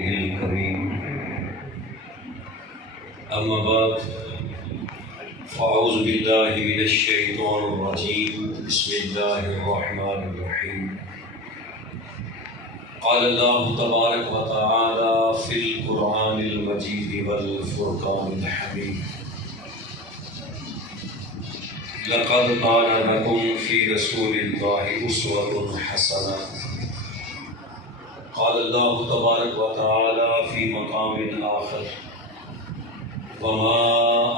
الكريم أما بعد فأعوذ بالله من الشيطان الرجيم بسم الله الرحمن الرحيم قال الله تبارك وتعالى في القرآن المجيد والفرقان الحميد لقد كان لكم في رسول الله أسوة حسنة قال الله تبارك وتعالى في مقام آخر وما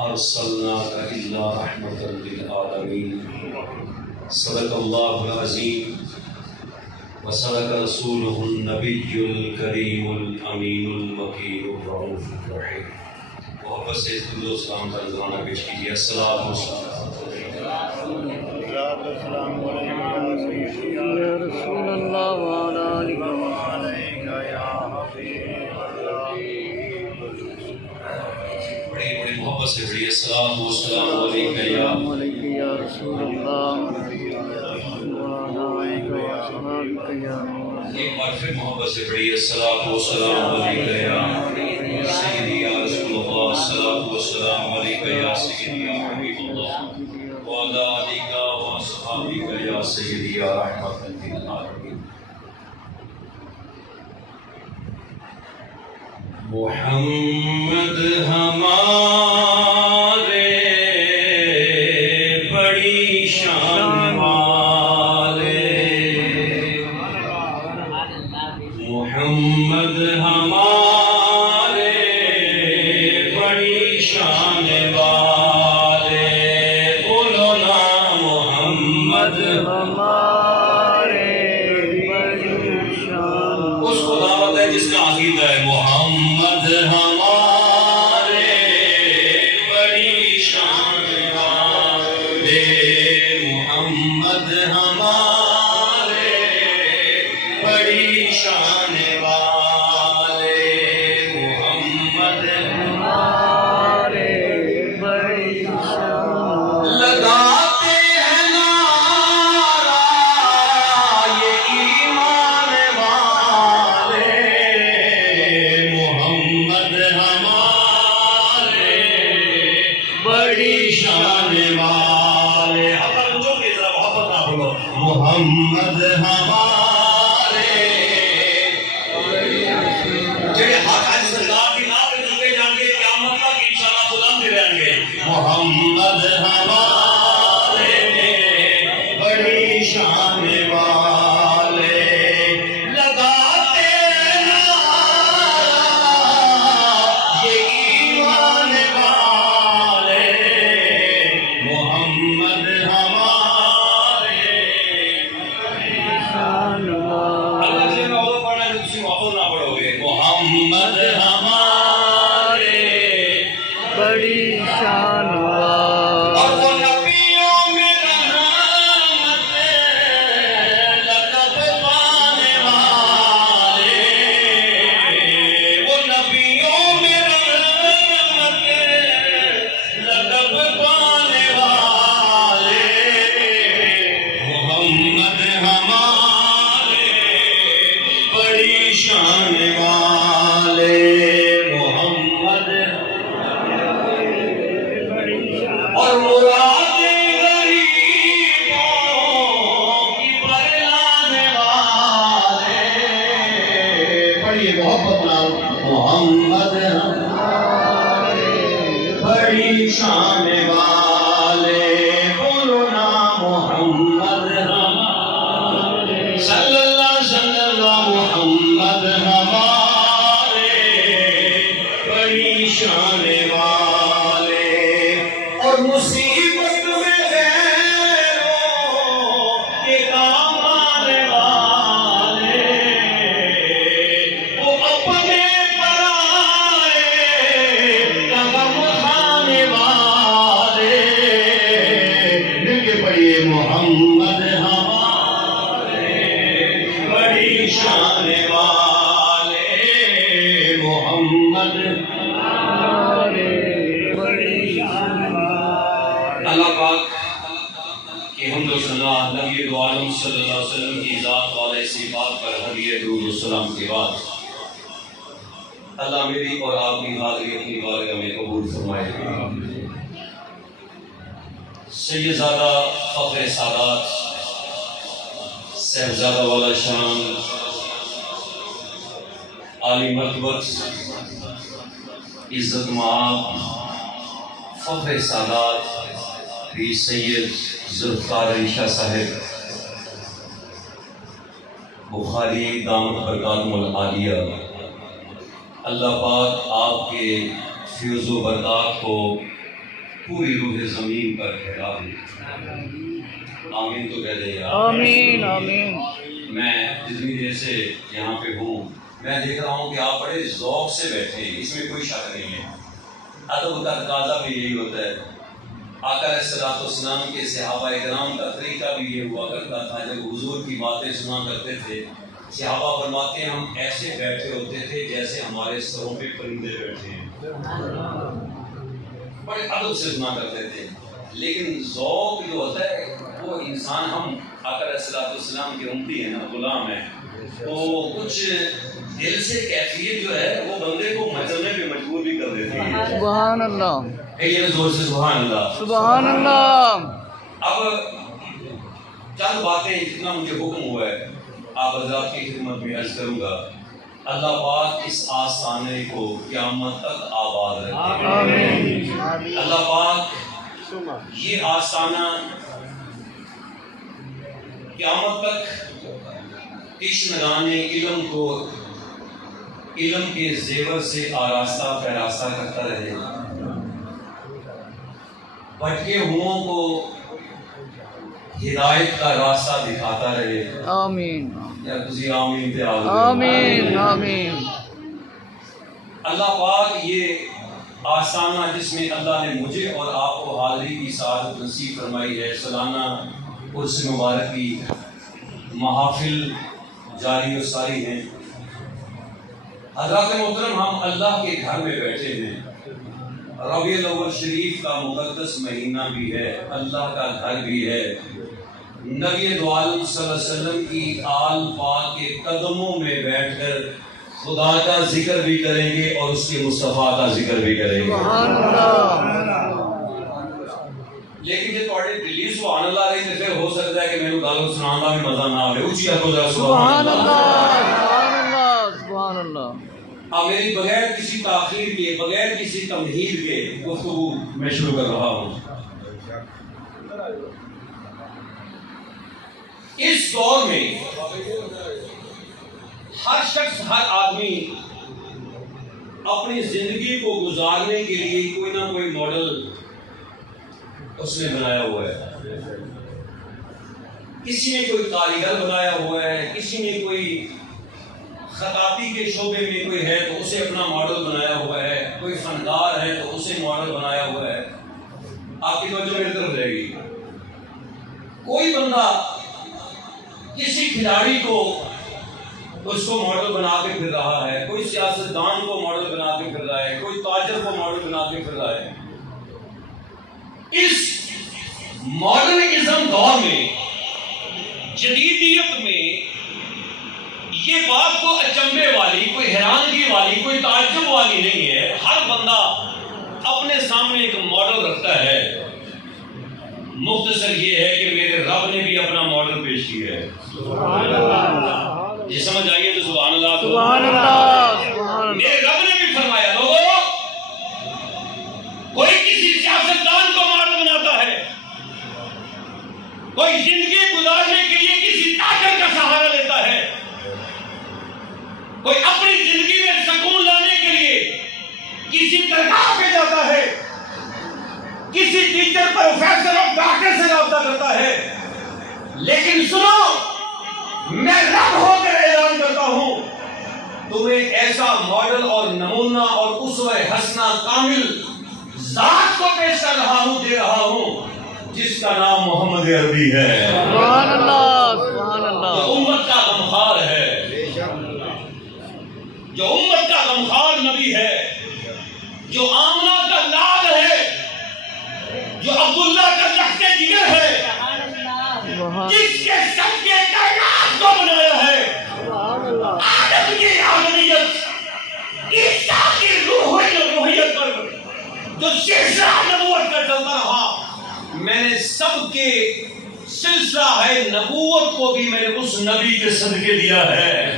أرسلناك إلا رحمة للعالمين صدق الله العظيم وصدق رسوله النبي الكريم الأمين المكين الرؤوف الرحيم. محبت سے درود و سلام کا نذرانہ پیش کیجیے. السلام علیکم یا رسول اللہ وعلی آلہ یا حبیب اللہ. بڑی محبت سے بڑی السلام علیکم یا رسول اللہ. ایک بار پھر محبت سے بڑی السلام علیکم یا سیدی یا رسول اللہ. السلام علیکم یا سیدی یا حبیب اللہ وعلی آلہ و اصحابہ یا سیدی یا رحمت للعالمین. محمد ہمارے بڑی شان والے، محمد ہمارے بڑی شان والے. بولو نا محمد ہمارے بڑی شان. اس کو دعوت ہے جس کا عقیدہ ہے محمد ہمارے بڑی شان والے، محمد ہمارے بڑی شان والے، محمد ہمارے بڑی شان. لگاتے ہیں نعرہ یہ ایمان والے، محمد ہمارے بڑی شان والے. اپن جو کہ ذرا محبت نہ بولو. محمد ہمارے جڑے ہاتھ آج سرکار کی نام پہ جھکے جان گے قیامت تک انشاءاللہ غلام بھی رہیں گے. محمد ہمارے بڑی شان والے، لگاتے نعرہ یہ ایمان والے، محمد ہمارے بڑی شان والے. اللہ سے میں وہ پڑھنا ہے جو تسی واپس نہ پڑھو گے. محمد ہمارے بڑی شان والے. اور وہ نبیوں میں رحمت لقب پانے والے، وہ نبیوں میں رحمت لقب پانے والے، محمد ہمارے بڑی شان والے، محمد. اور مراد غریبوں کی بلانے والے. پڑھیے محبت نام. محمد ہمارے بڑی شان والے. بولو نا محمد ہمارے صلی اللہ محمد ہمارے بڑی شان والے. اور مصیبت میں غیروں کے کام آنے والے، وہ اپنے پرائے کا غم کھانے والے. مل کے پڑھیے. محمد ہمارے بڑی شان والے، محمد ہمارے بڑی شان والے. اللہ پاک کی حمد و ثنا نبی دو عالم صلی اللہ علیہ وسلم کی ذات والے صفات پر ہدیہ درود و سلام کے بعد اللہ میری اور آپ کی حاضری اپنی بارگاہ میں قبول فرمائے۔ سیدزادہ فخر سادات صاحبزادہ والا شان عالی مرتبت عزت مآب فخر سادات پیر سید ذوالفقار علی شاہ صاحب بخاری دامت برکاتہم العالیہ، اللہ پاک آپ کے فیض و برکات کو پوری روح زمین پر پھیلا دے۔ آمین تو کہہ دیں یار۔ آمین آمین۔ میں جتنی دیر سے یہاں پہ ہوں میں دیکھ رہا ہوں کہ آپ بڑے ذوق سے بیٹھے ہیں، اس میں کوئی شک نہیں ہے۔ ادب کا تقاضا بھی یہی ہوتا ہے۔ آقا علیہ الصلوۃ والسلام کے صحابہ کرام کا طریقہ بھی یہ ہوا کرتا تھا، جب حضور کی باتیں سنا کرتے تھے صحابہ فرماتے ہیں ہم ایسے بیٹھے ہوتے تھے جیسے ہمارے سروں پہ پرندے بیٹھے ہیں، بڑے ادب سے سنا کرتے تھے۔ لیکن ذوق جو ہوتا ہے وہ انسان، ہم آقا علیہ الصلوۃ والسلام کے امتی ہیں نا، غلام ہیں، تو کچھ دل سے کیفیت جو ہے وہ بندے کو مچلنے پہ مجبور بھی کر دیتی ہے۔ سبحان اللہ، کہیے زور سے سبحان اللہ۔ سبحان اللہ۔ اب چند باتیں جتنا مجھے حکم ہوا ہے آپ حضرات کی خدمت میں عرض کروں گا۔ اللہ پاک اس آستانے کو قیامت تک آباد رکھے۔ آمین۔ اللہ پاک یہ آستانہ قیامت تک تشنگان علم کو علم کے زیور سے آراستہ پیراستہ کرتا رہے، بھٹکے ہوں کو ہدایت کا راستہ دکھاتا رہے۔ آمین یا تسی آمین تے آمین۔ آمین آمین۔ اللہ پاک یہ آستانہ جس میں اللہ نے مجھے اور آپ کو حاضری کی سعادت نصیب فرمائی ہے، سالانہ عرس مبارک کی محافل جاری و ساری ہیں۔ حضرات محترم، ہم اللہ کے گھر میں بیٹھے ہیں، ربیع الاول شریف کا مقدس مہینہ بھی ہے، اللہ کا گھر بھی ہے، نبی دو عالم صلی اللہ علیہ وسلم کی آل پاک کے قدموں میں بیٹھ کر خدا کا ذکر بھی کریں گے اور اس کے مصطفیٰ کا ذکر بھی کریں گے۔ سبحان اللہ۔ لیکن جب تھوڑے دلی سبحان اللہ رہی تو پھر ہو سکتا ہے کہ میں گل سنان کا بھی مزہ نہ آئے۔ اونچی آواز سے سبحان اللہ، سبحان اللہ، سبحان اللہ۔ اب میری بغیر کسی تاخیر کے، بغیر کسی تمہید کے گفتگو میں شروع کر رہا ہوں۔ اس دور میں ہر شخص، ہر آدمی اپنی زندگی کو گزارنے کے لیے کوئی نہ کوئی ماڈل اس نے بنایا ہوا ہے۔ کسی نے کوئی کاریگر بنایا ہوا ہے، کسی نے کوئی خطاطی کے شعبے میں کوئی ہے تو اسے اپنا ماڈل بنایا ہوا ہے، کوئی فنکار ہے تو اسے ماڈل بنایا ہوا ہے۔ آپ کی توجہ میری طرف رہے گی۔ کوئی بندہ کسی کھلاڑی کو اس کو ماڈل بنا کے پھر رہا ہے، کوئی سیاستدان کو ماڈل بنا کے پھر رہا ہے، کوئی تاجر کو ماڈل بنا کے پھر رہا ہے۔ اس ماڈرنزم دور میں، جدیدیت میں، یہ بات کو اچنبے والی، کوئی حیرانگی والی، کوئی تعجب والی نہیں ہے۔ ہر بندہ اپنے سامنے ایک ماڈل رکھتا ہے۔ مختصر یہ ہے کہ میرے رب نے بھی اپنا ماڈل پیش کیا ہے۔ سبحان اللہ۔ یہ سمجھ آئیے تو سبحان اللہ۔ سبحان اللہ، سبحان اللہ۔ میرے رب نے بھی فرمایا، لوگوں کوئی کسی سیاستدان کو ماڈل بناتا ہے، کوئی زندگی گزارنے کے لیے کسی تاجر کا سہارا لیتا ہے، کوئی اپنی زندگی میں سکون لانے کے لیے کسی درگاہ پہ جاتا ہے، کسی ٹیچر پروفیسر اور ڈاکٹر سے رابطہ کرتا ہے۔ لیکن سنو، میں رب ہو کر اعلان کرتا ہوں، تمہیں ایسا ماڈل اور نمونہ اور اسوہ حسنہ کامل ذات کو پیش کر رہا ہوں، دے رہا ہوں، جس کا نام محمد عربی ہے، سبحان اللہ، سبحان اللہ۔ جو امت کا غمخوار ہے، جو امت کا غمخوار نبی ہے، جو آمنہ کا لال ہے، جو عبداللہ کا لخت جگر ہے، جس کے سب کے کائنات کو بنایا ہے، آدم کی آدمیت، عیسیٰ سب کے سلسلہ ہے نبوت کو بھی میں نے اس نبی کے صدقے دیا ہے.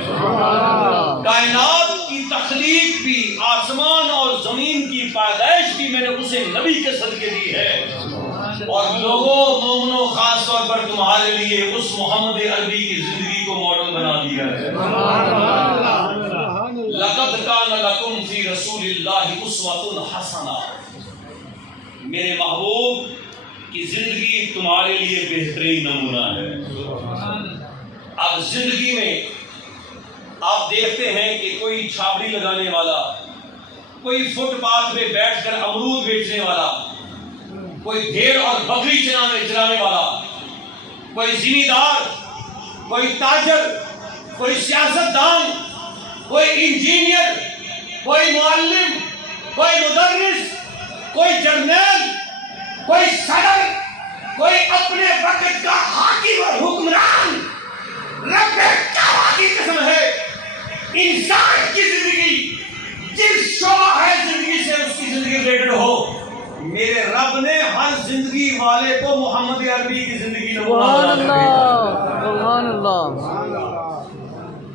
کائنات کی تخلیق بھی، آسمان اور زمین کی پیدائش بھی میں نے اسے نبی کے صدقے دی ہے. اور لوگوں، مومنوں، خاص طور پر تمہارے لیے اس محمد عربی کی زندگی کو ماڈل بنا دیا ہے. لقد کان لکم فی رسول اللہ اسوۃ حسنہ. میرے محبوب کی زندگی تمہارے لیے بہترین نمونہ ہے. اب زندگی میں آپ دیکھتے ہیں کہ کوئی چھاپڑی لگانے والا، کوئی فٹ پاتھ پہ بیٹھ کر امرود بیچنے والا، کوئی بھیڑ اور بکری چرانے والا، کوئی زمیندار، کوئی تاجر، کوئی سیاست دان، کوئی انجینئر، کوئی معلم، کوئی مدرس، کوئی جرنیل، کوئی صدر، کوئی اپنے وقت کا حاکم اور حکمران. رب کعبہ کی قسم ہے، انسان کی زندگی جس شعبہ ہے زندگی سے اس کی زندگی ریلیٹڈ ہو، میرے رب نے ہر زندگی والے کو محمد عربی کی زندگی سبحان اللہ، سبحان اللہ.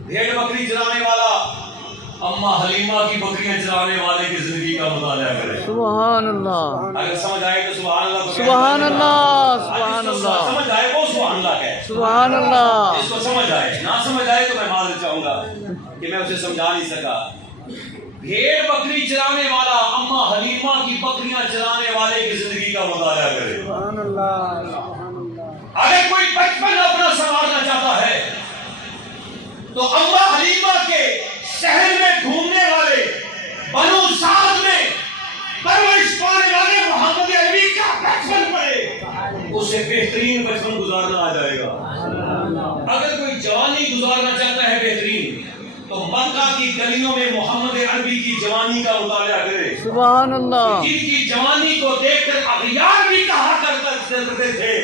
بھیڑ بکری چرانے والا اما حلیمہ کی بکریاں چرانے والے کی زندگی کا مطالعہ کرے. سبحان اللہ، اگر سمجھ آئے تو سبحان اللہ. سبحان اللہ، سبحان اللہ، سمجھ آئے وہ سبحان اللہ کہے. سبحان اللہ. اس کو سمجھ آئے، نہ سمجھ آئے تو میں معذرت چاہوں گا کہ میں اسے سمجھا نہیں سکا. بھیڑ بکری چرانے والا اما حلیمہ کی بکریاں چرانے والے کی زندگی کا مطالعہ کرے. سبحان اللہ. اگر کوئی بچپن اپنا سنوارنا چاہتا ہے تو اما حلیمہ کے شہر میں گھومنے والے، بنو سعد میں پرورش پانے والے محمد عربی کا بچپن پڑے، اسے بہترین بچپن گزارنا آ جائے گا. اگر کوئی جوانی گزارنا چاہتا ہے بہترین، تو مکہ کی گلیوں میں محمد عربی کی جوانی کا مطالعہ کرے. سبحان اللہ. جن کی جوانی کو دیکھ کر اغیار بھی کہا کرتے تھے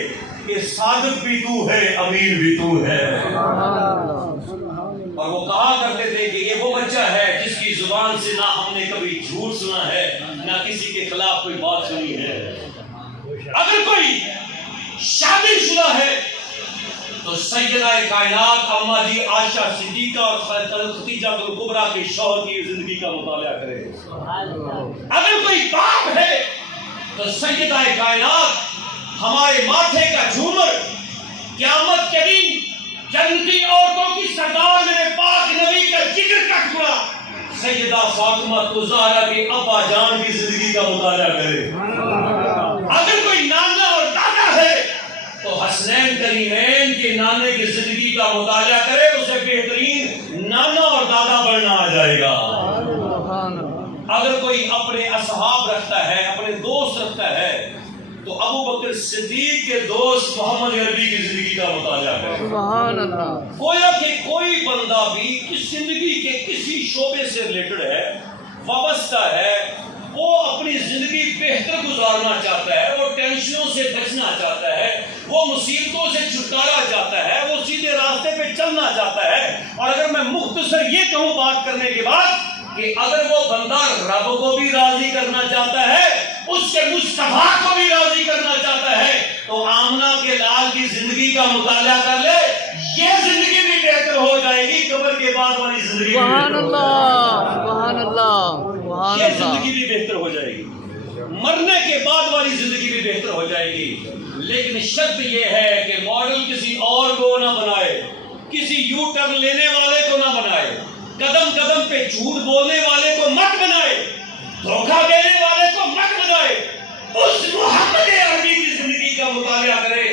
کہ صادق بھی تو ہے، امیر بھی تو ہے. اور وہ کہا کرتے تھے کہ یہ وہ بچہ ہے جس کی زبان سے نہ ہم نے کبھی جھوٹ سنا ہے، نہ کسی کے خلاف کوئی بات سنی ہے. اگر کوئی شادی شدہ ہے تو سیدہ کائنات اما جی عائشہ صدیقہ اور خدیجہ الکبریٰ کے شوہر کی زندگی کا مطالعہ کرے. اگر کوئی باپ ہے تو سیدہ کائنات ہمارے ماتھے کا جھومر، قیامت کے دن جنتی عورتوں کی سردار میرے پاک نبی کا جگر کا ٹکڑا سیدہ فاطمہ الزہرا کے ابا جان کی زندگی کا مطالعہ کرے. اگر کوئی نانا اور دادا ہے تو حسنین کریمین کے نانے کی زندگی کا مطالعہ کرے، اسے بہترین نانا اور دادا بننا آ جائے گا. اگر کوئی اپنے اصحاب رکھتا ہے، اپنے دوست رکھتا ہے، تو ابو بکر صدیق کے دوست محمد عربی کی زندگی کا مطالعہ کرے. سبحان اللہ. گویا کہ کوئی بندہ بھی اس زندگی کے کسی شعبے سے ریلیٹڈ ہے، وابستہ ہے، وہ اپنی زندگی بہتر گزارنا چاہتا ہے، وہ ٹینشنوں سے بچنا چاہتا ہے، وہ مصیبتوں سے چھٹکارا چاہتا ہے، وہ سیدھے راستے پہ چلنا چاہتا ہے. اور اگر میں مختصر یہ کہوں بات کرنے کے بعد کہ اگر وہ بندہ رب کو بھی راضی کرنا چاہتا ہے، اس کے مصطفیٰ کو بھی راضی کرنا چاہتا ہے، تو آمنہ کے لال کی زندگی کا مطالعہ کر لے. یہ زندگی بھی بہتر ہو جائے گی، قبر کے بعد والی زندگی. سبحان اللہ، سبحان اللہ، سبحان یہ اللہ. زندگی بھی بہتر ہو جائے گی، مرنے کے بعد والی زندگی بھی بہتر ہو جائے گی. لیکن شرط یہ ہے کہ ماڈل کسی اور کو نہ بنائے، کسی یو ٹرن لینے والے کو نہ بنائے، قدم قدم پہ جھوٹ بولنے والے کو مت بنائے، دھوکہ دینے والے کو مت بنائے. اس محمد عربی کی زندگی کا مطالعہ کرے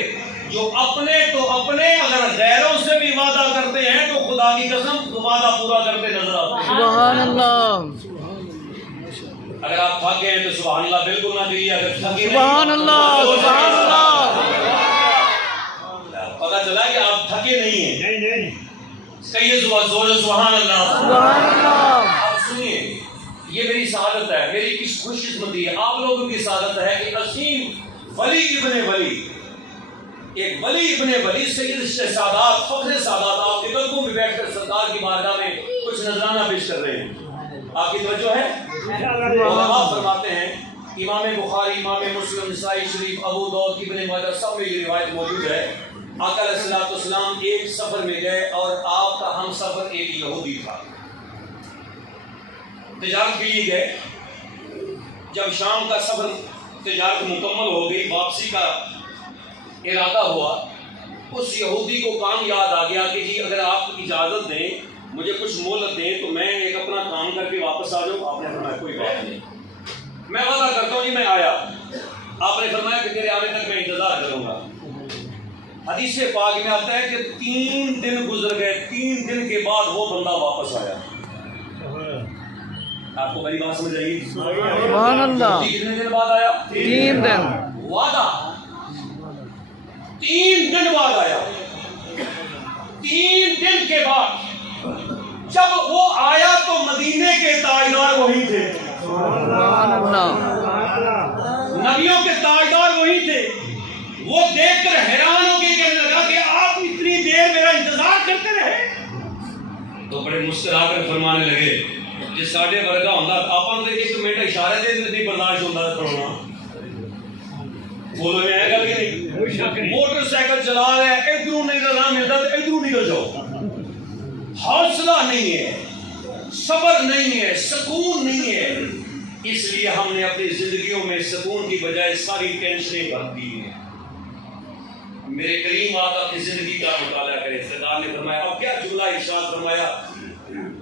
جو اپنے تو اپنے، اگر غیروں سے بھی وعدہ کرتے ہیں تو خدا کی قسم وعدہ پورا کرتے نظر آتے ہیں. سبحان اللہ. اگر آپ تھکے ہیں تو سبحان اللہ بالکل نہ کہیے. اگر تھکے سبحان اللہ، سبحان اللہ. پتہ چلا کہ آپ تھکے نہیں ہیں. کہیے زور سبحان اللہ. سبحان اللہ. آپ سنیے، یہ میری سعادت ہے، میری کس خوش قسمتی ہے، آپ لوگوں کی سعادت ہے کہ عظیم ولی ابن ولی، ایک ولی ابن ولی سید سادات، فخر سادات آپ کے قدموں میں بیٹھ کر سرکار کی بارگاہ میں کچھ نذرانہ پیش کر رہے ہیں. آپ کی توجہ ہے؟ علماء فرماتے ہیں امام بخاری، امام مسلم، نسائی شریف، ابو داؤد، ابن ماجہ سب میں یہ روایت موجود ہے۔ آقا علیہ الصلوۃ والسلام ایک سفر میں گئے اور آپ کا ہم سفر ایک یہودی تھا، تجارت کے لیے گئے۔ جب شام کا سفر تجارت مکمل ہو گئی، واپسی کا ارادہ ہوا، اس یہودی کو کام یاد آ گیا کہ جی اگر آپ اجازت دیں، مجھے کچھ مہلت دیں تو میں ایک اپنا کام کر کے واپس آ جاؤں۔ آپ نے فرمایا کوئی بات نہیں، میں وعدہ کرتا ہوں جی میں آیا۔ آپ نے فرمایا کہ تیرے آنے تک میں انتظار کروں گا۔ حدیث پاک میں آتا ہے کہ 3 دن گزر گئے، 3 دن کے بعد وہ بندہ واپس آیا۔ آپ کو میری بات سمجھ آئی؟ سبحان اللہ۔ کتنے دن بعد آیا؟ 3 دن۔ وعدہ 3 دن بعد آیا۔ 3 دن کے بعد جب وہ آیا تو مدینے کے تاجدار وہی تھے، سبحان اللہ۔ نبیوں کے تاجدار وہی تھے۔ وہ دیکھ کر حیران ہو کے کہنے لگا کہ آپ اتنی دیر میرا انتظار کرتے رہے؟ تو بڑے مسکرا کر فرمانے لگے جی ساڈے ورگا ہوندا آپاں تے 1 منٹ اشارے دے نہیں برداشت ہوندا کرونا۔ بولو یہ گل کہ نہیں؟ موٹر سائیکل چلا رہے ہیں، ادھروں نہیں راہ ملتا تو ادھروں نکل جاؤ۔ حوصلہ نہیں ہے، صبر نہیں ہے، سکون نہیں ہے۔ اس لیے ہم نے اپنی زندگیوں میں سکون کی بجائے ساری ٹینشنیں بھر دی ہیں۔ میرے کریم آقا کی زندگی کا مطالعہ کریں۔ سرکار نے فرمایا، اب کیا جملہ ارشاد فرمایا،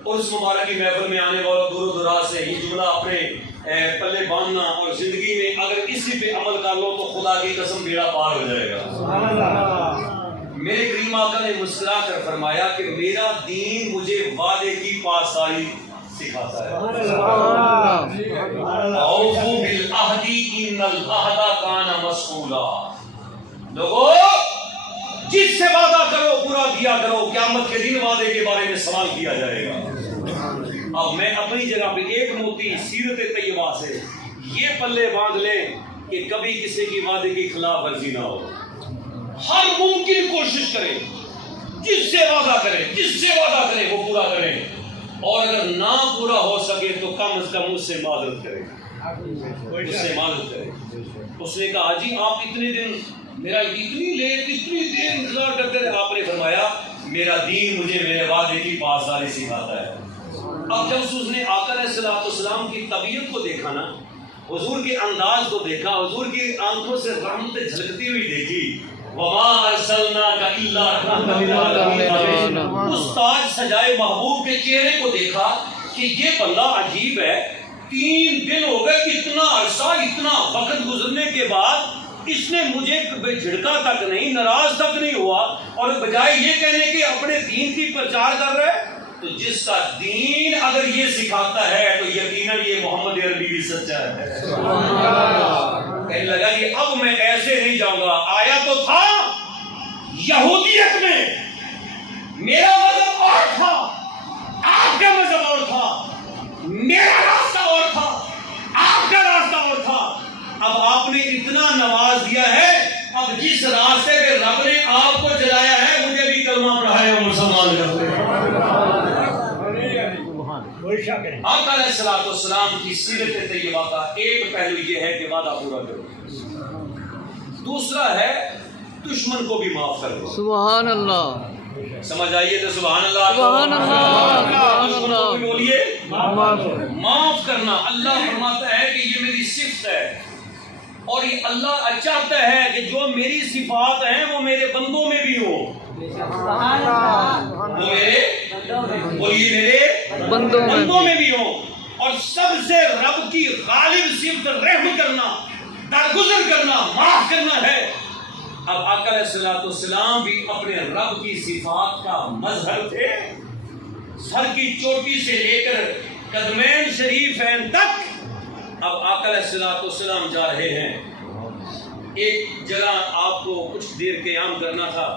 اس مبارک کی محفل میں آنے والوں دور و دراز سے یہ جملہ اپنے پلے باندھنا اور زندگی میں اگر اسی پہ عمل کر لو تو خدا کی قسم بیڑا پار ہو جائے گا۔ میرے کریم آقا نے مسکرا کر فرمایا کہ میرا دین مجھے وعدے کی پاسداری سکھاتا ہے۔ اوفوا بالعہد ان العہد کان مسئولا۔ لوگو جس سے وعدہ کرو پورا کیا کرو، قیامت کے دن وعدے کے بارے میں سوال کیا جائے گا۔ اب میں اپنی جگہ پہ ایک موتی سیرت طیبہ سے یہ پلے باندھ لیں کہ کبھی کسی کی وعدے کی خلاف ورزی نہ ہو۔ ہر ممکن کوشش کریں، جس سے وعدہ کرے وہ پورا کریں، اور اگر نہ پورا ہو سکے تو کم از کم اس سے معذرت کریں۔ اس نے کہا جی آپ اتنے دن میرا اتنی دیر انتظار کرتے رہے۔ آپ نے فرمایا میرا دین مجھے میرے وعدے کی پاسداری سکھاتا ہے۔ اب جب اس نے آقا علیہ الصلوۃ والسلام کی طبیعت کو دیکھا نا، حضور کے انداز کو دیکھا، حضور کی آنکھوں سے رحمت جھلکتی ہوئی دیکھی، وما ارسلناک الا رحمۃ للعالمین، اس تاج سجائے محبوب کے چہرے کو دیکھا کہ یہ بندہ عجیب ہے۔ 3 دن ہو گئے، اتنا عرصہ، اتنا وقت گزرنے کے بعد اس نے مجھے جھڑکا تک نہیں، ناراض تک نہیں ہوا، اور بجائے یہ کہنے کہ اپنے دین کی پرچار کر رہے۔ تو جس کا دین اگر یہ سکھاتا ہے تو یقیناً یہ محمد عربی بھی سچا ہے۔ کہنے لگا کہ اب میں ایسے نہیں جاؤں گا۔ آیا تو تھا یہودیت میں، میرا مذہب اور تھا، آپ کا مذہب اور تھا، میرا راستہ اور تھا، آپ کا راستہ اور تھا۔ اب آپ نے اتنا نواز دیا ہے، اب جس راستے پہ رب نے آپ کو جلایا ہے مجھے بھی کلمہ پڑھائے اور مسلمان کر دے۔ آقا علیہ الصلوۃ والسلام کی سیرت طیبہ کا ایک پہلو یہ ہے کہ وعدہ پورا کرو، دوسرا ہے دشمن کو بھی معاف کر دو۔ سبحان اللہ۔ سمجھ آئیے تو سبحان اللہ، سبحان اللہ، دشمن کو بھی بولیے اللہ۔ معاف کرنا۔ اللہ فرماتا ہے کہ یہ میری صفت ہے، اور یہ اللہ چاہتا ہے کہ جو میری صفات ہیں وہ میرے بندوں میں بھی ہو۔ وہ میرے بندوں میں بھی ہو۔ اور سب سے رب کی غالب صفت رحم کرنا، درگزر کرنا، معاف کرنا ہے۔ اب آقا علیہ الصلوۃ والسلام بھی اپنے رب کی صفات کا مظہر تھے۔ سر کی چوٹی سے لے کر قدمین شریفین تک اب آقا علیہ الصلوۃ والسلام جا رہے ہیں۔ ایک جگہ آپ کو کچھ دیر قیام کرنا تھا،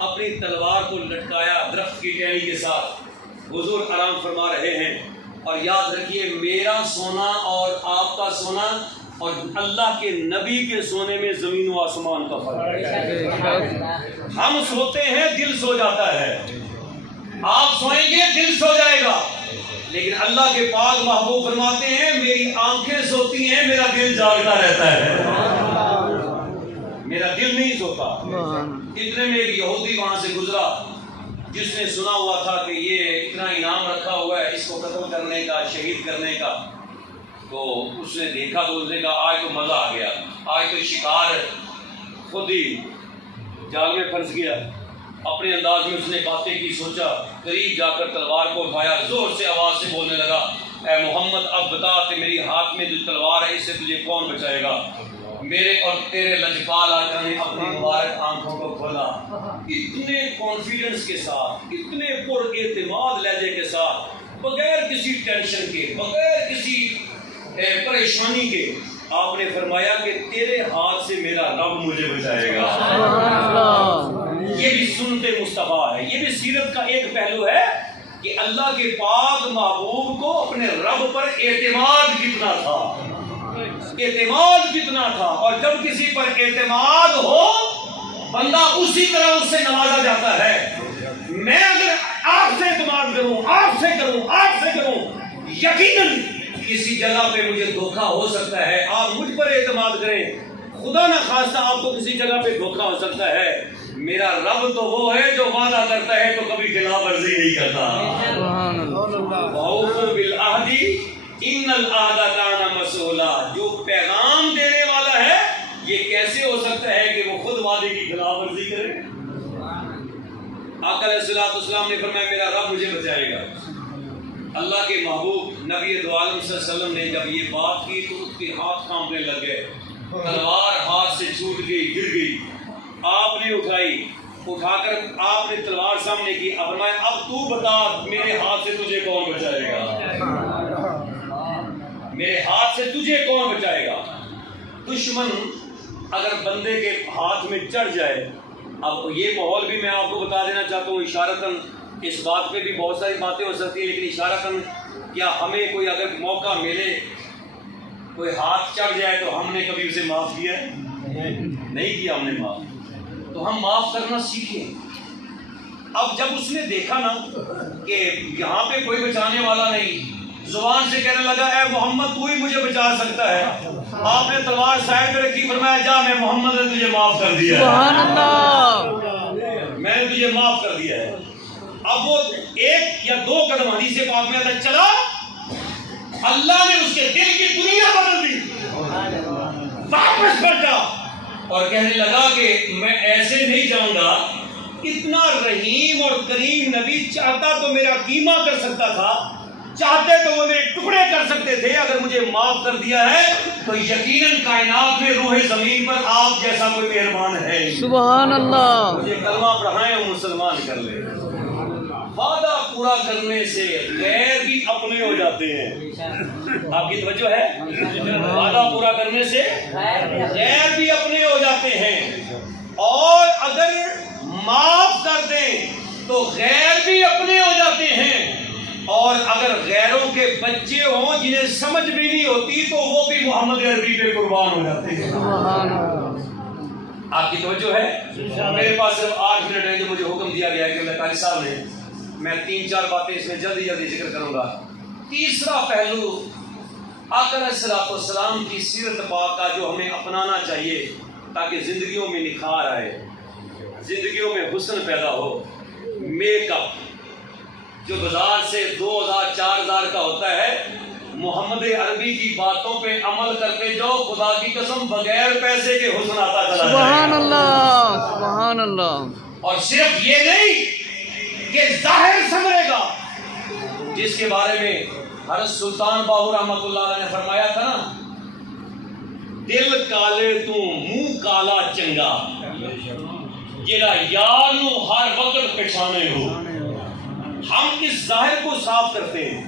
اپنی تلوار کو لٹکایا درخت کی ٹہنی کے ساتھ، حضور آرام فرما رہے ہیں۔ اور یاد رکھیے میرا سونا اور آپ کا سونا اور اللہ کے نبی کے سونے میں زمین و آسمان کا فرق ہے۔ ہم سوتے ہیں دل سو جاتا ہے، آپ سوئیں گے دل سو جائے گا، لیکن اللہ کے پاک محبوب فرماتے ہیں میری آنکھیں سوتی ہیں میرا دل جاگتا رہتا ہے، میرا دل نہیں سوتا۔ اتنے میں ایک یہودی وہاں سے گزرا جس نے سنا ہوا تھا کہ یہ اتنا انعام رکھا ہوا ہے اس کو قتل کرنے کا، شہید کرنے کا، تو اس نے دیکھا تو اس نے کہا آج تو مزہ آ گیا، آج تو شکار خود ہی جال میں پھنس گیا۔ اپنے انداز میں اس نے باتیں کی، سوچا، قریب جا کر تلوار کو اٹھایا، زور سے آواز سے بولنے لگا، اے محمد اب بتا کہ میری ہاتھ میں جو تلوار ہے اس سے تجھے کون بچائے گا؟ میرے اور تیرے لجپال آقا نے اپنی مبارک آنکھوں کو کھولا، اتنے کانفیڈنس کے ساتھ، اتنے پر اعتماد لہجے کے ساتھ، بغیر کسی ٹینشن کے، بغیر کسی پریشانی کے آپ نے فرمایا کہ تیرے ہاتھ سے میرا رب مجھے بچائے گا۔ یہ بھی سنت مصطفیٰ ہے، یہ بھی سیرت کا ایک پہلو ہے کہ اللہ کے پاک محبوب کو اپنے رب پر اعتماد کتنا تھا، اعتماد کتنا تھا، اور جب کسی پر اعتماد ہو بندہ اسی طرح اس سے نوازا جاتا ہے۔ میں اگر آپ سے اعتماد کروں، آپ سے کروں، آپ سے کروں، یقیناً کسی جگہ پہ مجھے دھوکہ ہو سکتا ہے، آپ مجھ پر اعتماد کریں، خدا نہ خواستہ آپ کو کسی جگہ پہ دھوکہ ہو سکتا ہے۔ میرا رب تو وہ ہے جو وعدہ کرتا ہے تو کبھی خلاف ورزی نہیں کرتا۔ وَأَوْفُوا بِالْعَهْدِ إِنَّ الْعَهْدَ كَانَ مَسْئُولًا، جو پیغام دینے والا ہے یہ کیسے ہو سکتا ہے کہ وہ خود وعدے کی خلاف ورزی کرے؟ آقا علیہ السلام نے فرمایا میرا رب مجھے بچائے گا۔ اللہ کے محبوب نبی دو عالم صلی اللہ علیہ وسلم نے جب یہ بات کی تو اس کے ہاتھ کانپنے لگ گئے، تلوار ہاتھ سے چھوٹ گئی، گر گئی، آپ نے اٹھائی، اٹھا کر آپ نے تلوار سامنے کی، فرمایا اب تو بتا میرے ہاتھ سے تجھے کون بچائے گا، میرے ہاتھ سے تجھے کون بچائے گا۔ دشمن اگر بندے کے ہاتھ میں چڑھ جائے، اب یہ ماحول بھی میں آپ کو بتا دینا چاہتا ہوں اشارتاً، اس بات پہ بھی بہت ساری باتیں ہو سکتی ہیں لیکن اشارتاً کیا ہمیں کوئی اگر موقع ملے کوئی ہاتھ چڑھ جائے تو ہم نے کبھی اسے معاف کیا ہے؟ نہیں کیا ہم نے معاف، تو ہم معاف کرنا سیکھیں۔ اب جب اس نے دیکھا نا کہ یہاں پہ کوئی بچانے والا نہیں، زبان سے کہنے لگا اے محمد تو ہی مجھے بچا سکتا ہے، آپ نے تلوار سائڈ پہ رکھی، فرمایا جا میں محمد نے تجھے معاف کر دیا ہے، سبحان اللہ، میں نے تجھے معاف کر دیا ہے۔ اب وہ ایک یا دو قدم حدیث پاک میں اندر چلا، اللہ نے اس کے دل کی دنیا بدل دی، واپس پلٹا اور کہنے لگا کہ میں ایسے نہیں جاؤں گا، اتنا رحیم اور کریم نبی چاہتا تو میرا قیمہ کر سکتا تھا، چاہتے تو وہ میرے ٹکڑے کر سکتے تھے، اگر مجھے معاف کر دیا ہے تو یقیناً کائنات میں روح زمین پر آپ جیسا کوئی مہربان ہے۔ سبحان اللہ، مجھے کلمہ پڑھائیں اور مسلمان کر لیں۔ وعدہ پورا کرنے سے غیر بھی اپنے ہو جاتے ہیں، آپ کی توجہ ہے؟ وعدہ پورا کرنے سے غیر بھی اپنے ہو جاتے ہیں، اور اگر معاف کر دیں تو غیر بھی اپنے ہو جاتے ہیں، اور اگر غیروں کے بچے ہوں جنہیں سمجھ بھی نہیں ہوتی تو وہ بھی محمد عربی پہ قربان ہو جاتے ہیں۔ آپ کی توجہ ہے؟ میرے پاس صرف 8 منٹ ہے جو مجھے حکم دیا گیا ہے کہ اللہ قاری صاحب نے، میں 3-4 باتیں اس میں جلدی ذکر کروں گا۔ تیسرا پہلو آقا علیہ السلام کی سیرت پاک کا جو ہمیں اپنانا چاہیے تاکہ زندگیوں میں نکھار آئے، زندگیوں میں حسن پیدا ہو۔ میک اپ جو بازار سے 2000-4000 کا ہوتا ہے، محمد عربی کی باتوں پہ عمل کرتے جاؤ، خدا کی قسم بغیر پیسے کے حسن آتا چلا جائے گا۔ سبحان اللہ، سبحان اللہ۔ اور صرف یہ نہیں کہ ظاہر سنورے گا، جس کے بارے میں حضرت سلطان باہو رحمۃ اللہ علیہ نے فرمایا تھا نا، دل کالے تو منہ کالا چنگا، جیڑا یار نو ہر وقت پہچانے ہو۔ ہم اس ظاہر کو صاف کرتے ہیں،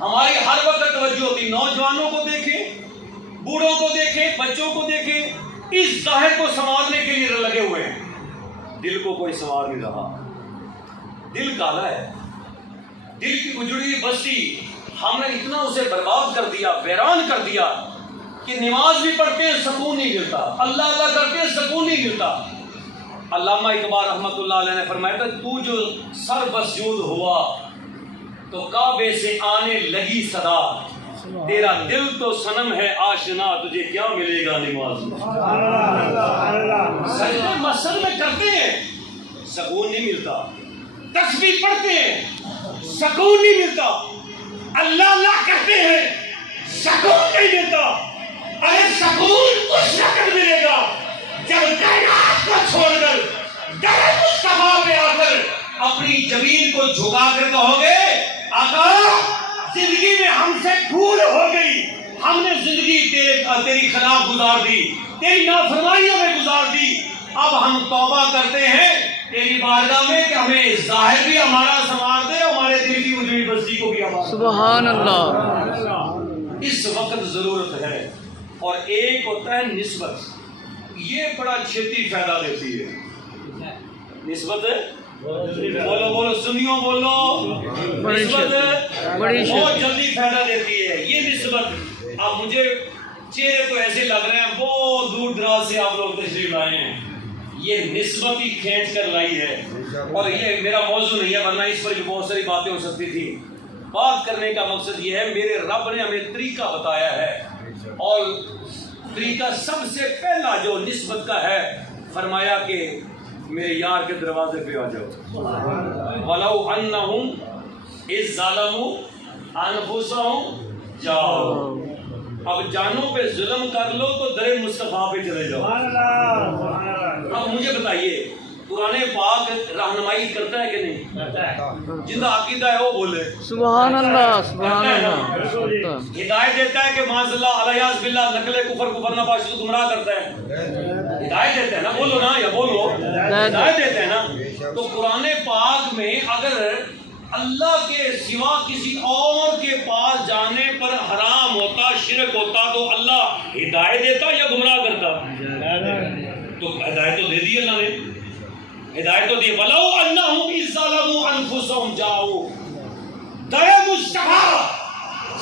ہماری ہر وقت توجہ ہوتی، نوجوانوں کو دیکھیں، بوڑھوں کو دیکھیں، بچوں کو دیکھیں، اس ظاہر کو سنوارنے کے لیے لگے ہوئے ہیں، دل کو کوئی سنوار نہیں رہا، دل کالا ہے، دل کی اجڑی بستی ہم نے اتنا اسے برباد کر دیا، ویران کر دیا کہ نماز بھی پڑھتے ہیں سکون نہیں ملتا، اللہ اللہ کرتے ہیں سکون نہیں ملتا۔ علامہ اقبال رحمۃ اللہ علیہ نے فرمایا تھا تو جو سر بسجود ہوا تو تو کعبے سے آنے لگی صدا، تیرا دل تو صنم ہے آشنا، تجھے کیا ملے گا نماز میں۔ سجدے مسجد میں کرتے ہیں، سکون نہیں ملتا، تسبیح پڑھتے ہیں، سکون نہیں ملتا، اللہ اللہ کرتے ہیں، سکون نہیں ملتا۔ ارے سکون اس وقت ملے گا جب کائنات کو چھوڑ کر در مصطفیٰ پہ آ کر اپنی زمین کو جھکا کر کہو گے آقا زندگی میں ہم سے بھول ہو گئی، ہم نے زندگی تیری خلاف گزار دی، تیری نافرمانیوں میں گزار دی، اب ہم توبہ کرتے ہیں تیری بارگاہ میں کہ ہمیں ظاہر بھی ہمارا سنوار دے، ہمارے دل کی اجڑی بستی کو بھی آباد۔ سبحان اللہ۔ اس وقت ضرورت ہے۔ اور ایک ہوتا ہے نسبت، یہ بڑا چھیتی فائدہ دیتی ہے۔ نسبت بولو بولو سنیو بولو، نسبت بہت جلدی فائدہ دیتی ہے۔ یہ نسبت، اب مجھے چہرے تو ایسے لگ رہے ہیں بہت دور دراز سے آپ لوگ تشریف لائے ہیں، یہ نسبت ہی کھینچ کر لائی ہے۔ اور یہ میرا موضوع نہیں ہے، ورنہ اس پر بھی بہت ساری باتیں ہو سکتی تھی۔ بات کرنے کا مقصد یہ ہے، میرے رب نے ہمیں طریقہ بتایا ہے، اور طریقہ سب سے پہلا جو نسبت کا ہے، فرمایا کہ میرے یار کے دروازے پہ آ جاؤ۔ وَلَوْ أَنَّهُمْ إِذْ ظَلَمُوا أَنفُسَهُمْ جاؤ، اب جانوں پہ ظلم کر لو تو در مصطفیٰ پہ چلے جاؤ۔ اب مجھے بتائیے قرآن پاک رہنمائی کرتا ہے کہ نہیں؟ جن کا عقیدہ ہے وہ بولے سبحان اللہ، سبحان اللہ۔ ہدایت دیتا ہے کہ معاذ اللہ الیاذ باللہ نقل کفر نہ باشد گمراہ کرتا ہے، ہدایت دیتا ہے نا، بولو نا یا بولو، ہدایت دیتا ہے نا۔ تو قرآن پاک میں اگر اللہ کے سوا کسی اور کے پاس جانے پر حرام ہوتا، شرک ہوتا، تو اللہ ہدایت دیتا یا گمراہ کرتا؟ تو ہدایت تو دے دی اللہ نے، ہدایت تو دی۔ وَلَوْ أَنَّهُمْ إِذْ ظَلَمُوا أَنفُسَهُمْ جَاءُوا، در مصطفیٰ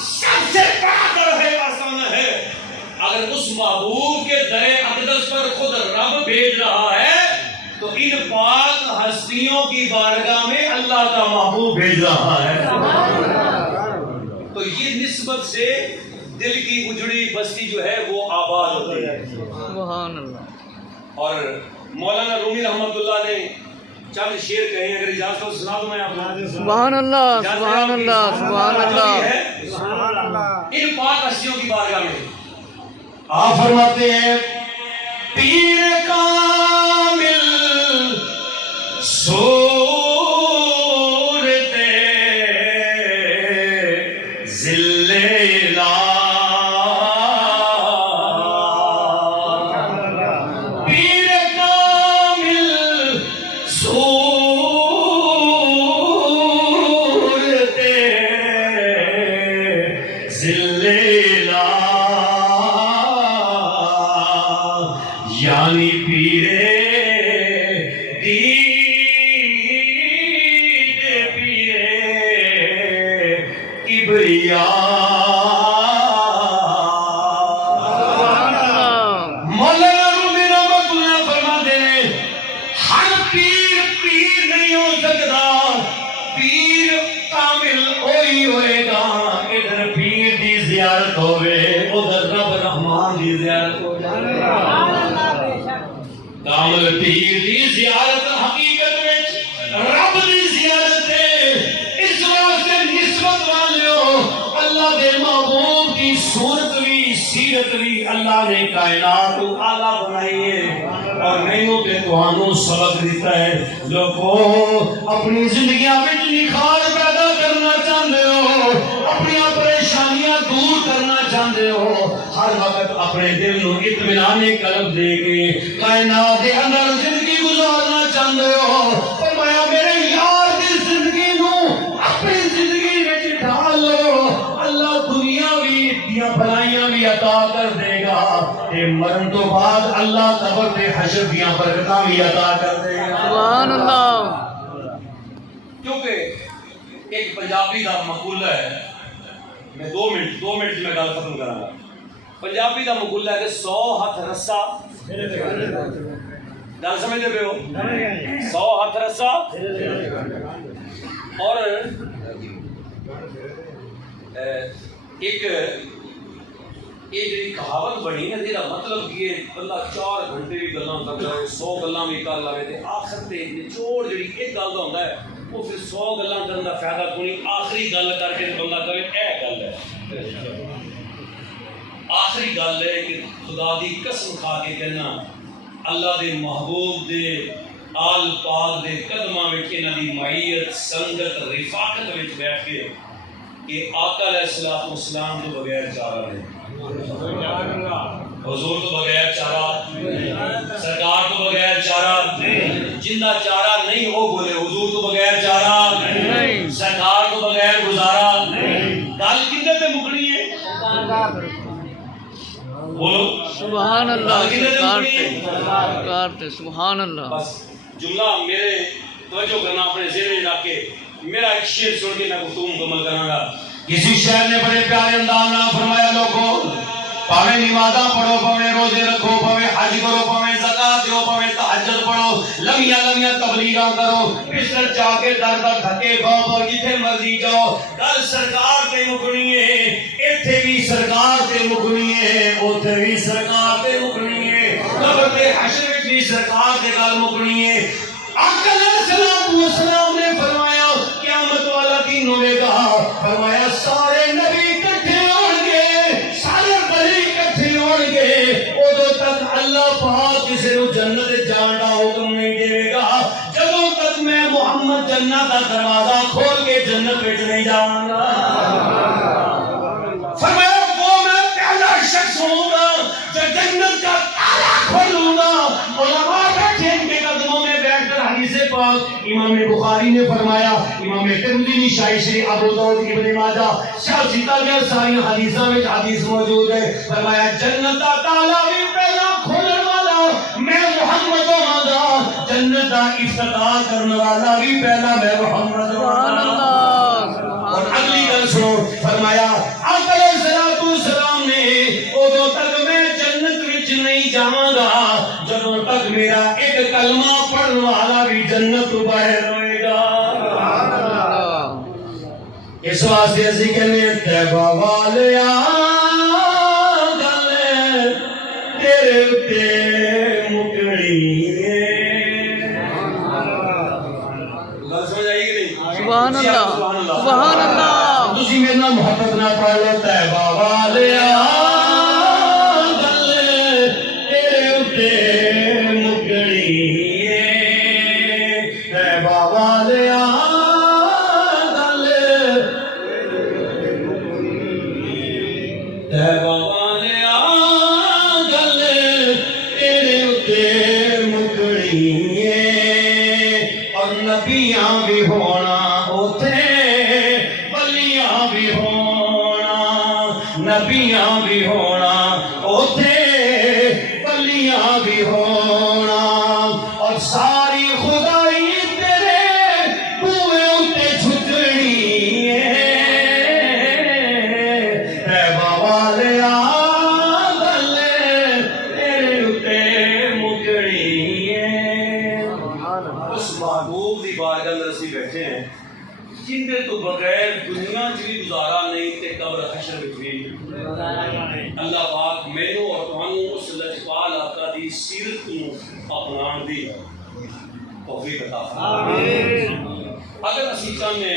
سب سے بڑا در ہے، آسان ہے۔ اگر اس محبوب کے در اقدس پر خود رب بھیج رہا ہے تو ان پاک ہستیوں کی بارگاہ میں اللہ کا محبوب بھیج رہا ہے۔ تو یہ نسبت سے دل کی اجڑی بستی جو ہے وہ آباد ہوتی ہے۔ سبحان اللہ۔ اور مولانا رومی رحمۃ اللہ نے چند شعر کہے ہیں، اگر اجازت ہو سنا دوں میں آپ کو۔ سبحان اللہ، سبحان اللہ، سبحان اللہ۔ ان پاک ہستیوں کی بارگاہ میں آپ فرماتے ہیں پیر کامل صورت ذل الہ، پیر کامل صورت ذل الہ، یعنی پیرے دید پیرے کبریا۔ مولانا رومی رحمۃ اللہ فرماتے ہیں ہر پیر پیر نہیں ہو سکتا، پیر کامل وہی ہوئے گا ادھر پیر دی زیارت ہوئے ادھر رب رحمان دی زیارت ہو جائے۔ کامل پیر دی زیارت حقیقت میں رب دی زیارت ہے۔ اس واسطے نسبت والو اللہ دے محبوب کی صورت بھی سیرت بھی اللہ نے کائنات کو اعلیٰ بنائی ہے، اور مینوں تے تہانوں سبق دیتا ہے۔ لوگوں اپنی زندگیاں وچ نکھار پیدا کرنا چاہتے ہو، اپنی پریشانیاں دور کرنا چاہتے ہو، ہر وقت اپنے دل نو اطمینان قلب دے کے کائنات دے اندر زندگی گزارنا چاہتے ہو، فرمایا میرے یار دی زندگی نو اپنی زندگی وچ ڈال لو، اللہ دنیا بھی دیاں بھلائیاں بھی عطا کر دے گا، تے مرن تو بعد اللہ قبر تے حشر دیاں برکتاں بھی عطا کر دے گا۔ سبحان اللہ۔ کیونکہ ایک پنجابی کا مقولہ ہے، میں دو منٹ میں گل ختم کراں گا۔ پنجابی کا مقولہ ہے کہ 100 ہاتھ رسا، گل سمجھتے پہ ہو؟ 100 ہاتھ رسا اور ایک یہ جی کہاوت بنی نا یہ مطلب کہ بندہ 4 گھنٹے بھی گلاں کر لے 100 گلاں بھی کر لے تے آخر تے نچوڑ جڑی ایک گل دا ہوندا ہے وہ پھر 100 گلاں کرن دا فائدہ کوئی آخری گل کر کے بندہ کہے اے گل ہے آخری گل ہے کہ خدا دی قسم کھا کے کہنا اللہ دے محبوب دے آل پاک دے قدماں وچ انہاں دی معیت سنگت رفاقت وچ بیٹھ کے کہ آقا علیہ السلام تو بغیر چارہ نہیں حضور تو بغیر چارہ سرکار تو بغیر چارہ جندہ چارہ نہیں ہو بولے حضور تو بغیر چارہ سرکار تو بغیر گزارا گل کدھر تے مکنی ہے بولو سبحان اللہ سرکار تے سبحان اللہ بس جملہ میرے توجہ کرنا اپنے ذہن میں رکھ کے میرا ایک شعر سن کے میں گفتگو مکمل کروں گا کسی شاعر نے بڑے پیارے انداز میں فرمایا لوگوں پاویں نمازاں پڑھو پاویں روزے رکھو پاویں حج کرو پاویں زکات دیو پاویں تہجد پڑھو لمیاں لمیاں تبلیغاں کرو بستر جا کے در در دھکے کھاؤ جتھے مرضی جاؤ گل سرکار تے مکنی ہے ایتھے بھی سرکار تے مکنی ہے اوتھے بھی سرکار تے مکنی ہے قبر تے حشر وچ بھی سرکار تے گل مکنی ہے آقا علیہ السلام نے فرمایا قیامت والا دن ہوئے گا فرمایا سارے نبی اکٹھے ہون گے سارے ولی اکٹھے ہون گے ادو تک اللہ پاک کسی نو جنت جان دا حکم نہیں دے گا جدوں تک میں محمد جنت دا دروازہ کھول کے جنت وچ نہیں جاواں گا فرمایا وہ میں پہلا شخص ہوں گا جو جنت کا تالا کھولوں گا علماء بیٹھے ان کے قدموں میں بیٹھ کر حدیث پاک امام بخاری نے فرمایا امام ترمذی نے شایشی ابو داؤد ابن ماجہ شاہ سیتا کے ساری حدیثوں میں حدیث موجود ہے فرمایا جنت کا تالا بھی پہلا کھولنے والا میں محمد ہوں گا جنت کا افتتاح کرنے والا بھی پہلا میں محمد ہوں گا اور اگلی گل سنو فرمایا آقا علیہ السلام نے ادو تک میں جنت وچ نہیں جاواں گا جدوں تک میرا ایک کلمہ پڑھن والا بھی جنت تو باہر ہوئے گا اس واسطے اسی کہنے طیبہ والیا گل تیرے اتے مکنی ہے گل سمجھ آئی کہ نہیں سبحان اللہ سبحان اللہ تسی میرے نال محبت نہ پڑھ لو طیبہ والیا نبیاں بھی ہونا اوتھے ولیاں بھی ہونا نبیاں بھی ہونا اوتھے ولیاں بھی ہونا اور ساری خدائی تیرے بوئے اتے چھٹنی ہے طیبہ والیا گل تیرے اتے مکنی ہے اس محبوب دی بارگاہ اندر اسی بیٹھے ہیں جن دے تو بغیر دنیا چ بھی گزارا نہیں تے قبر حشر وچ بھی اللہ پاک مینوں اور تانوں اس لجپال آقا دی سیرت نو اپنان دی توفیق عطا فرمائے اگر اسی چاہنے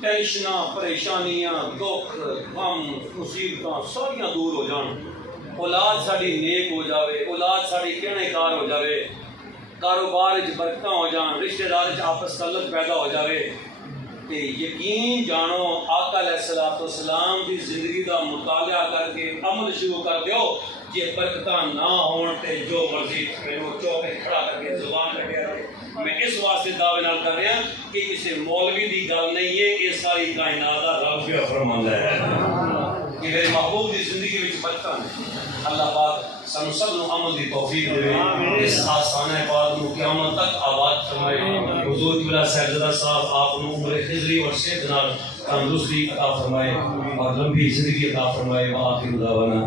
ٹینشناں پریشانیاں دکھ غم مصیبتاں ساریاں دور ہو جان اولاد ساڈی نیک ہو جاوے اولاد ساڈی کہنے کار ہو جاوے کاروبار وچ برکتاں ہو جان رشتہ دار وچ آپس تعلق پیدا ہو جاوے تے یقین جانو آقا علیہ السلام دی زندگی دا مطالعہ کر کے عمل شروع کر دیو یہ برکتاں نہ ہون تے جو مرضی مینوں چوکے کھڑا کر کے زبان لگیا رہے میں اس واسطے دعوے نال کر رہا کہ کسی مولوی دی گل نہیں ہے یہ ساری کائنات دا رب پیا فرماندا ہے کہ میرے محبوب دی زندگی وچ برکتاں نے اللہ پاک سانو سب نو عمل دی توفیق دے اس آسانہ پاک نو قیامت تک آباد فرمائے حضور قبلہ صاحبزادہ صاحب آپ نو عمر خضری اور صحت نال تندرستی عطا فرمائے اور لمبی زندگی عطا فرمائے وآخر دعوانا